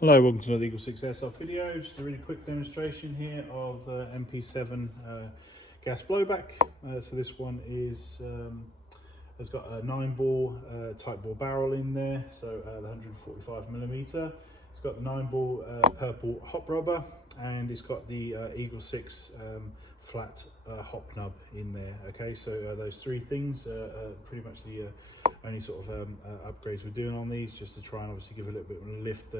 Hello, welcome to another EagleSix Airsoft video. Just a really quick demonstration here of MP7 gas blowback. So this one has got a 9-ball tight bore barrel in there, so the 145mm. It's got the 9-ball purple hop rubber, and it's got the EagleSix flat hop nub in there. Okay, so those three things are pretty much the only sort of upgrades we're doing on these, just to try and obviously give a little bit of a lift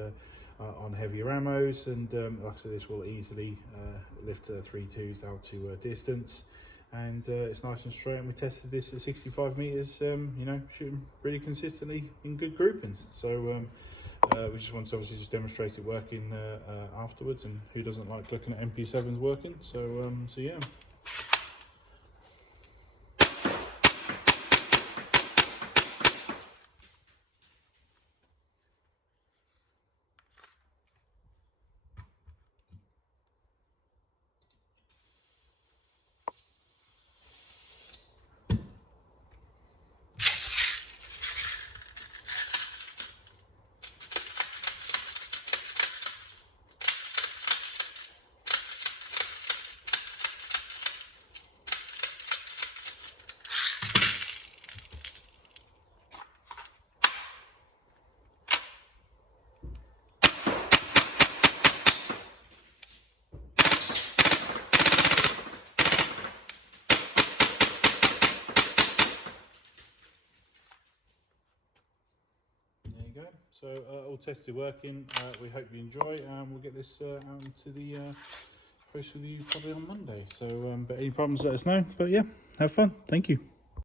on heavier ammos. And like I said, this will easily lift 3.2s out to distance, and it's nice and straight. And we tested this at 65 meters, you know, shooting pretty consistently in good groupings. So we just want to obviously just demonstrate it working afterwards, and who doesn't like looking at MP7s working? So so yeah. So all tested working. We hope you enjoy, and we'll get this out into the post with you probably on Monday. So but any problems, let us know. But yeah, have fun. Thank you.